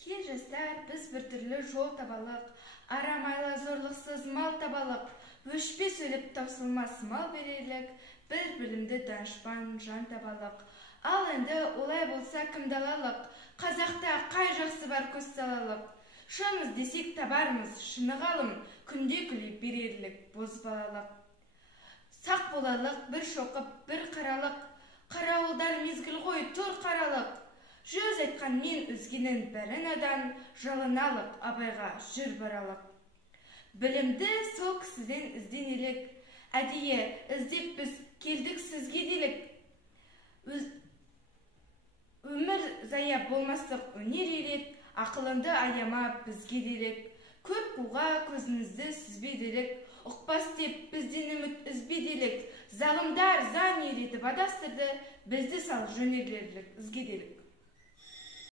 Кел жастар, біз бір түрлі жол табалық, арамайлы зорлықсыз мал табалық, өшпе сөйлеп таусылмас мал берерлік, бір білімді данышпан жан табалық. Ал енді олай болса кімді алалық, қазақта қай жақсы бар көз салалық. Шын іздесек табармыз, шыны ғалым, күнде күле берерлік бозбалалық. Сақ болалық, бір шоқып, бір қаралық, қарауылдар мезгіл ғой, тұр қаралық. Жүз айтқан мен өзгенің бәрі надан, жалыналық, абайға жүр баралық. Білімді сол кісіден ізденелік, әдейі іздеп біз келдік сізге делік. Өмір зая болмастық өнер елек, ақылынды аяма бізге делік. Көп қуға көзіңізді сүзбе делік, ұқпас деп бізден үміт үзбе делік. Залымдар заң үйретіп адастырды, бізді сал жөнелерлік ізге делік.